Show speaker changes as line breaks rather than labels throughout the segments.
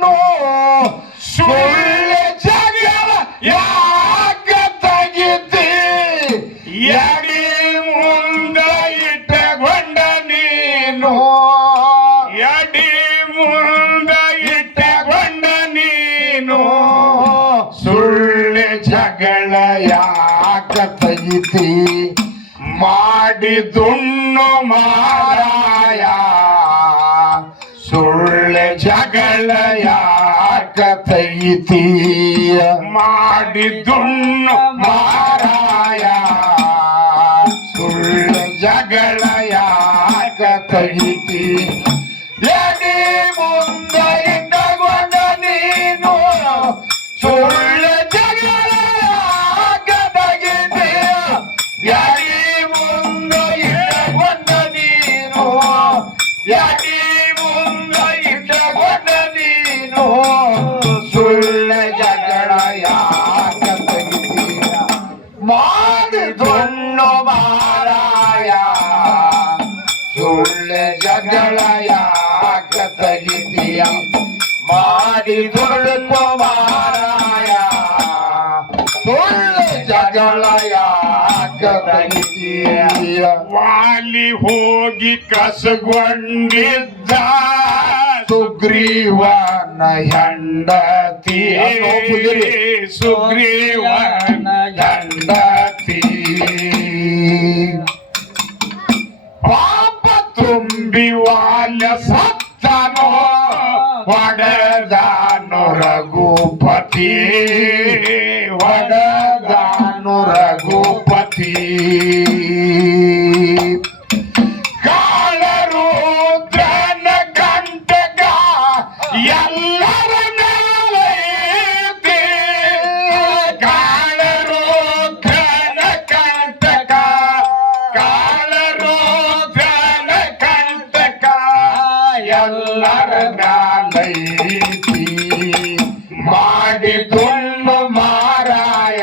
ನೀನು ಸುಳ್ಳ ಜಗಳ ಯಾಕ ತೆಗಿತಿ?
ಎಡಿ ಮುಂದ ಇಟ್ಟಗೊಂಡ ನೀನು. ಎಡಿ ಮುಂದ ಇಟ್ಟಗೊಂಡ ನೀನು.
ಸುಳ್ಳ ಜಗಳ ಯಾಕ ತೆಗಿತಿ? ಮಾಡಿದುಣ್ಣು ಮಾರಾಯ. ಸುಳ್ಳ ಜಗಳ ಯಾಕ ತೆಗಿತಿ
ಮಾಡಿದುಣ್ಣು
ಮಾರಾಯ ಸುಳ್ಳ ಜಗಳ ಯಾಕ ತೆಗಿತಿ ಎಡಿ ಮುಂದ ಯಾಕ ತೆಗಿತೀಯ ಮಾಡಿದೊಳ್ಕೊ ಮಾರಾಯ ಸುಳ್ಳ ಜಗಳ ಯಾಕ ತೆಗಿತೀಯ
ವಾಲಿ ಹೋಗಿ ಕಸಗೊಂಡಿದ್ದ
ಸುಗ್ರೀವನ ಹೆಂಡತಿ.
ಸುಗ್ರೀವನ
ಹೆಂಡತಿ. ತುಂಬಿ ವಾಲ್ಯ ಸತ್ತನೋ ಒಡೆದಾನು ರಘುಪತಿ ಒಡೆದಾನು ರಘುಪತಿ ಮಾಡಿದುಣ್ಣು ಮಾರಾಯ.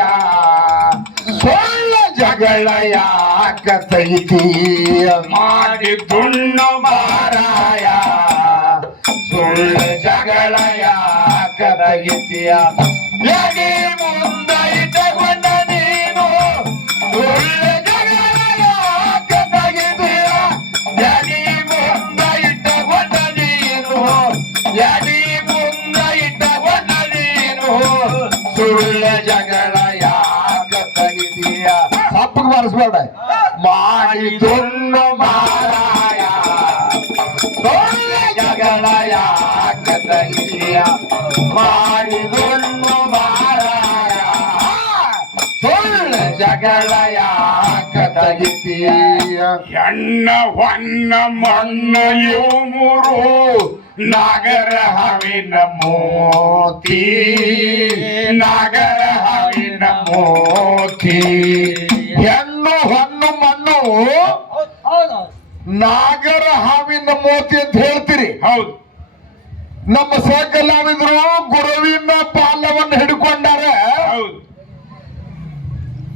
ಸೊಳ್ಳ ಜಗಳ ಯಾಕ ತೈತೀಯ ಮಾಡಿದುಣ್ಣು ಮಾರಾಯ. ಸುಳ್ಳ ಜಗಳ ಯಾಕ ತಗಿತೀಯ ಎಡಿ ಮುಂದ ಬಾರಿಸ್ಬೇಡ ಮಾಡಿದೊಣ್ಣು ಮಾರಾಯ. ಜಗಳ ಯಾಕ ತೆಗಿತೀಯ ಮಾಡಿದೊಣ್ಣು ಮಾರಾಯ. ಸುಳ್ಳ ಜಗಳ ಯಾಕ ತೆಗಿತೀಯ
ಎಣ್ಣ ಹೊನ್ನ ಮಣ್ಣ ಇವು ಮೂರು ನಾಗರ ಹವಿನ ಮೋತಿ. ನಾಗರ ಹವಿನ ಮೋತಿ.
ಹೆಣ್ಣು ಹಣ್ಣು ಮಣ್ಣು. ನಾಗರ ಹಾವಿನ ಮೋತಿ ಅಂತ ಹೇಳ್ತೀರಿ.
ಹೌದು.
ನಮ್ಮ ಸಹಕಲಾವಿದರು ಗುರುವಿನ ಪಾಲವನ್ನು ಹಿಡ್ಕೊಂಡಾರೆ.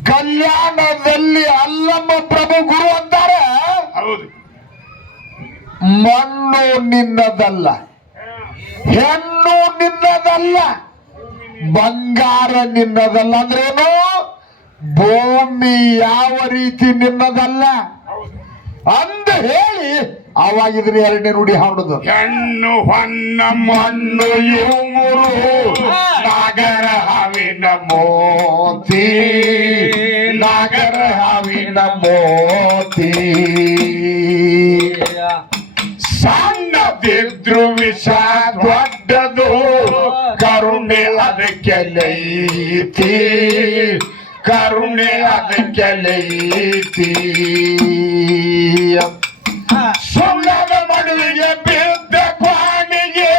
ಕಲ್ಯಾಣದಲ್ಲಿ ಅಲ್ಲಮ್ಮ ಪ್ರಭು ಗುರು ಅಂತಾರೆ.
ಹೌದು.
ಮಣ್ಣು ನಿನ್ನದಲ್ಲ. ಹೆಣ್ಣು ನಿನ್ನದಲ್ಲ. ಬಂಗಾರ ನಿನ್ನದಲ್ಲ ಅಂದ್ರೇನು? ಭೂಮಿ ಯಾವ ರೀತಿ ನಿನ್ನದಲ್ಲ? ಅಂದ ಹೇಳಿ ಅವಾಗಿದ್ರೆ ಎರಡನೇ ನುಡಿ ಹಾಡುದು.
ಹೆಣ್ಣು ಹೊನ್ನ ಮಣ್ಣು ಇವರು ನಾಗರ ಹಾವಿನ
ಮೋತಿ. ನಾಗರ ಹಾವಿನ ಮೋತಿ.
ಸಣ್ಣದಿದ್ರು ವಿಷ ದೊಡ್ಡದು ಕರುಣೆ ಅದಕ್ಕೆ ಲೈತಿ. கருணை அதைக்கலைத்தி சொல்லாத மனுவிய பிந்த பாணியே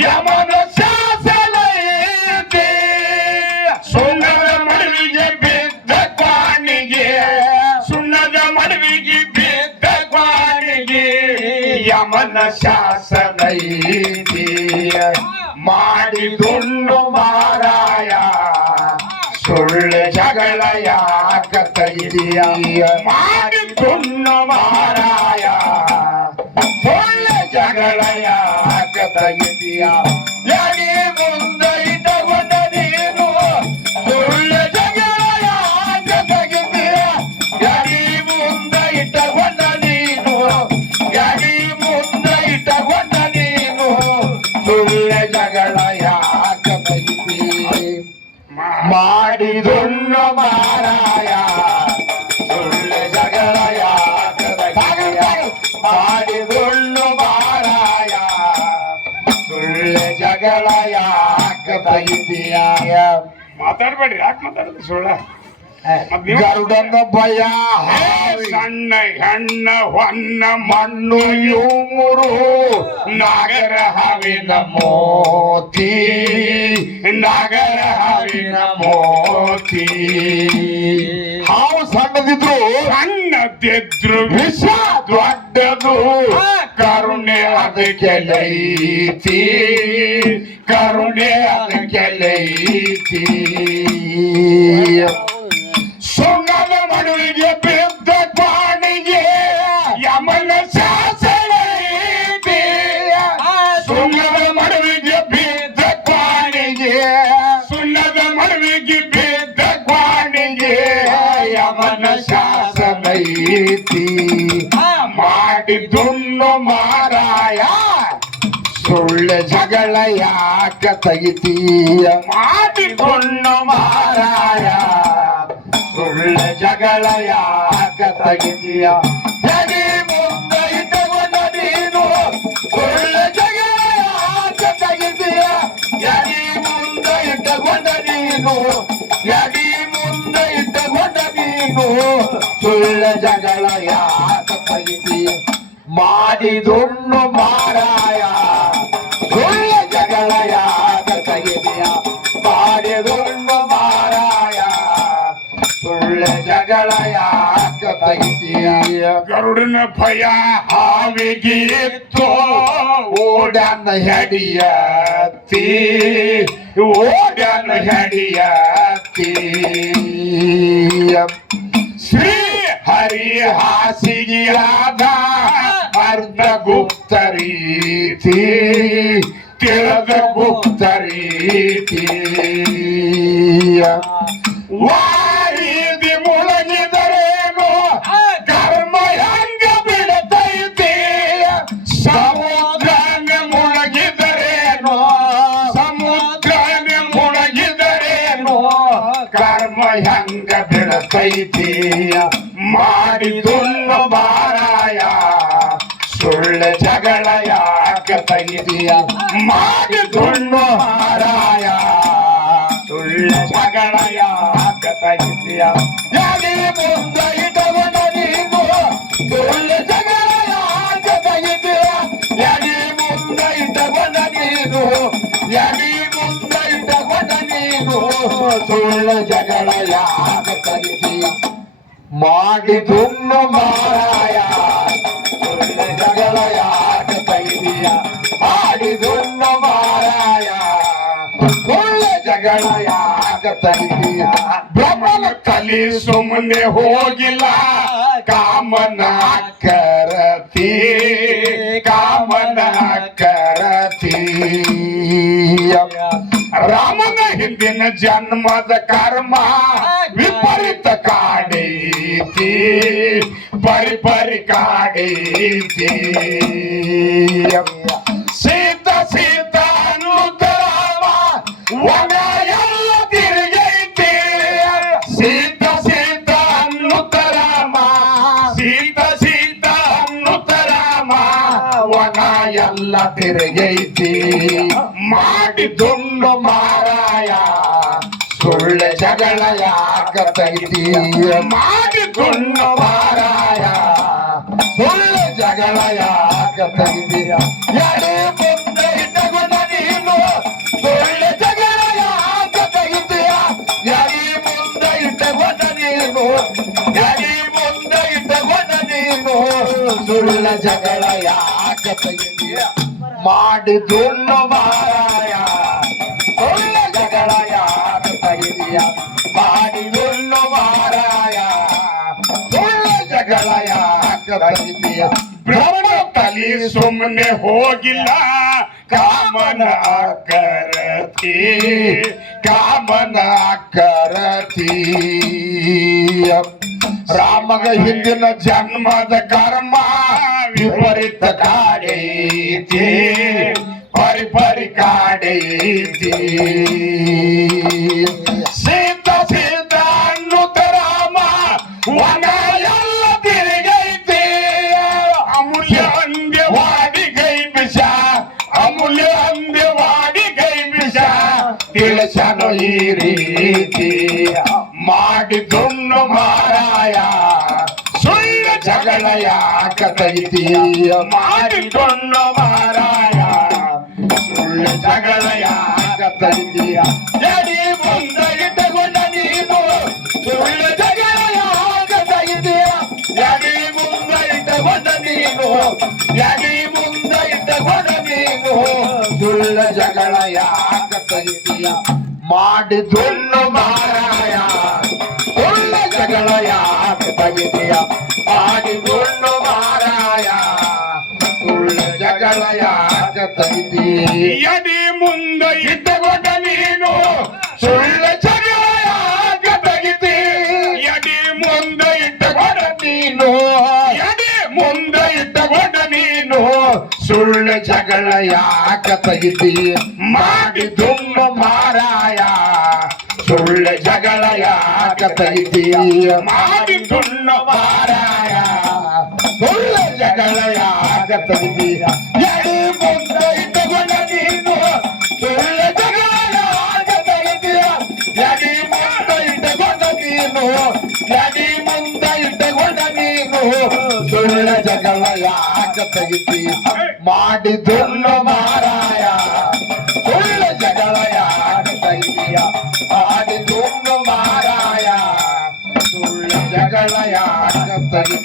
யமன சாசலைத்தி சொன்னத மனுவிய பிந்த பாணியே சொன்னத மனுவிக்கு பிந்த பாணியே யமன சாசலைத்தி மாடி துண்ணுமா ಮಾರಾಯ ಒಳ್ಳೆ ಜಗಳ ಯಾಕೆ
ತೆಗಿತೀಯ ಯಾಕೆ ಮುಂದೆ ಮಾಡಿದುಣ್ಣು ಮಾರಾಯ. ಸುಳ್ಳು ಜಗಳ? ಮಾಡಿದುಣ್ಣು ಮಾರಾಯ. ಸುಳ್ಳು ಜಗಳ ಯಾಕೆ ತೆಗಿತೀಯ
ಮಾತಾಡ್ಬೇಡ್ರಿ ಯಾಕೆ ಮಾತಾಡಿದ್ರಿ ಸುಳ್ಳ?
ಗರುಡನ ಭಯ
ಸಣ್ಣ ಹೆಣ್ಣ ಹೊನ್ನ
ಮಣ್ಣು ಯೂಮುರು
ನಾಗರ ಹವಿನ
ಮೋತಿ.
ನಾಗರ ಹವಿನ
ಮೋತಿ. ಹಾವು ಸಣ್ಣದಿದ್ರು.
ಸಣ್ಣದಿದ್ರು
ವಿಷ ದೊಡ್ಡದು.
ಕರುಣೆ
ಅದಕ್ಕೆ ಲೈತಿ. ಕರುಣೆ ಅದಕ್ಕೆ ಲೈತಿ. ತೆಗಿತೀಯ?
ಮಾಡಿದುಣ್ಣು ಮಾರಾಯ.
ಸುಳ್ಳ ಜಗಳ ಯಾಕ ತೆಗಿತೀಯ? ಮಾಡಿ ಮುಂದೆ ಮಾರಾಯ ಸುಳ್ಳ ಜಗಳ ಯಾಕ ತೆಗಿತೀಯ? ಸುಳ್ಳ ಜಗಳ ಯಾಕ ತೆಗಿತೀಯ ಮಾಡಿದುಣ್ಣು ಮಾರಾಯ. ಸುಳ್ಳ ಜಗಳ ಯಾಕ ತೆಗಿತೀಯ ಮಾಡಿದುಣ್ಣು ಮಾರಾಯ. ಸುಳ್ಳ ಜಗಳ ಯಾಕ ತೆಗಿತೀಯ
ಗರುಡನ ಭಯ ಹಾವಿಗೆ ಇತ್ತು
ಓಡನ ಹೆಡಿಯತ್ತಿ. ಓಡನ ಹೆಡಿಯತ್ತಿ.
ಶ್ರೀ ಹರಿ ಹಾಸಿಗೆಯಾದ
ಅರ್ಧ ಗುಪ್ತ ರೀತಿ ತಿಳಿದ ಗುಪ್ತ ರೀತಿ.
ವಾರಿದಿ ಮುಳಗಿದರೇನು ಕರ್ಮ ಹೆಂಗ ಬಿಡತೈತಿ? ಸಮುದ್ರನ ಮುಳಗಿದರೇನು ಸಮುದ್ರನ ಮುಳಗಿದರೇನು
ಕರ್ಮ ಹೆಂಗ ಬಿಡತೈತಿ? ಮಾಡಿದುಣ್ಣು ಮಾರಾಯ. ಸುಳ್ಳ ಜಗಳ ಯಾಕ ತೆಗಿತೀಯ ಮಾಡಿದುಣ್ಣು ಮಾರಾಯ. ಸುಳ್ಳ ಜಗಳ ಯಾಕ ತೆಗಿತೀಯ ಯಾಕೆ ಮುಂದೆ ಇಟ್ಟುಕೊಂಡ ನೀನು? ಸುಳ್ಳ ಜಗಳ ಯಾಕ ತೆಗಿತೀಯ ಯಾಕೆ ಮುಂದೆ ಇಟ್ಟುಕೊಂಡ ನೀನು? ಯಾಕೆ ಮುಂದೆ ಇಟ್ಟುಕೊಂಡ ನೀನು? ಸುಳ್ಳ ಜಗಳ ಯಾಕ ತೆಗಿತೀಯ ಮಾಡಿದುಣ್ಣು ಮಾರಾಯ ಸುಳ್ಳ ಜಗಳ ಯಾಕ ತೆಗಿತೀಯ ಮಾಡಿದುಣ್ಣು ಮಾರಾಯ ಸುಳ್ಳ ಜಗಳ ಯಾಕ ತೆಗಿತೀಯ
ಬ್ರಹ್ಮನ ತಲೆ ಸುಮ್ಮನೆ ಹೋಗಿಲ್ಲ ಕಾಮನ
ಕರತಿ ಕಾಮನ ಕರತಿ
ರಾಮನ ಹಿಂದಿನ ಜನ್ಮದ ಕರ್ಮ
ವಿಪರೀತ ಕಾಡೈತಿ ಪರಿ ಪರಿ ಕಾಡೈತಿ ಸೀತ ಸೀತ ತಿರುಗೈತಿ. ಎಲ್ಲ ತಿರುಗೈತಿ. ಮಾಡಿದುಣ್ಣು ಮಾರಾಯ, ಸುಳ್ಳ ಜಗಳ ಯಾಕ ತೆಗಿತೀಯ ಮಾಡಿದುಣ್ಣು ಮಾರಾಯ ಜಗಳ ಯಾಕ ತೆಗಿದೀಯ ಎಡೆ ಮುಂದೆ ಇಟ್ಟುಕೊಂಡ ನೀನು ಸುಳ್ಳ ಜಗಳ ಯಾಕ ತೆಗಿದೀಯ ಎಡಿ ಮುಂದೆ ಇಟ್ಟುಕೊಂಡ ನೀನು, ಎಡಿ ಮುಂದೆ ಇಟ್ಟುಕೊಂಡ ನೀನು ಸುಳ್ಳ ಜಗಳ ಯಾಕ ತೆಗಿದೀಯ ಮಾಡಿದುಣ್ಣು ಯಾಕ ತೆಗಿತೀಯ
ಬ್ರಹ್ಮನ ತಲೆ ಸುಮ್ಮನೆ ಹೋಗಿಲ್ಲ ಕಾಮನ ಕರತಿ
ಕಾಮನ ಕರತಿ ರಾಮಗ ಹಿಂದಿನ ಜನ್ಮದ ಕರ್ಮ ವಿಪರೀತ ಕಾಡೈತಿ ಪರಿ ಪರಿ ಕಾಡೈತಿ ರೀತಿ ಮಾಡಿದುಣ್ಣು ಮಾರಾಯ. ಸುಳ್ಳ ಜಗಳ ಕಥೈತಿ ಮಾಡಿಕೊಂಡು ಮಾರಾಯ. ಸುಳ್ಳ ಜಗಳಯ ಯಾಕತೈತಿ ಎಡಿ ಮುಂದ ಇಟ್ಟುಕೊಂಡ ನೀನು. ಸುಳ್ಳ ಜಗಳ ಯಾಕತೈತಿ ಎಡಿ ಮುಂದ ಇಟ್ಟುಕೊಂಡ ನೀನು. ಎಡಿ ಮುಂದ ಇಟ್ಟುಕೊಂಡ ನೀನು. ಸುಳ್ಳ ಜಗಳ ಯಾಕತೈತಿಯ ಮಾಡಿದುಣ್ಣು ಮಾರಾಯ ಸುಳ್ಳ ಜಗಳ ಯಾಕತೈತಿಯ ಮಾಡಿದುಣ್ಣು ಸುಳ್ಳ ಜಗಳ ಯಾಕ ತagithi ಮಾಡಿ ದುಮ್ಮ ಮಾರಾಯ. ಸುಳ್ಳ ಜಗಳ ಯಾಕ ತagithi ಮಾಡಿ ದುಮ್ಮ ಮಾರಾಯ. ಸುಳ್ಳ ಜಗಳ ಯಾಕ ತೆಗಿತಿ? ಎಡಿ ಮುಂದ ಇಟ್ಟುಕೊಂಡ ನೀನು. ಸುಳ್ಳ ಜಗಳ ಯಾಕ ತೆಗಿತೀಯ ಎಡಿ ಮುಂದ ಇಟ್ಟುಕೊಂಡ ನೀನು. ಎಡಿ ಮುಂದ ಇಟ್ಟುಕೊಂಡ ಜಗಳ ಯಾಕ ತೆಗಿತಿ? ಮಾಡಿದುಣ್ಣು ಮಾರಾಯ ಸುಳ್ಳ ಜಗಳ ಯಾಕ ತೆಗಿತೀಯ ಮಾಡಿದುಣ್ಣು ಮಾರಾಯ ಸುಳ್ಳ ಜಗಳ ಯಾಕ ತೆಗಿತಿ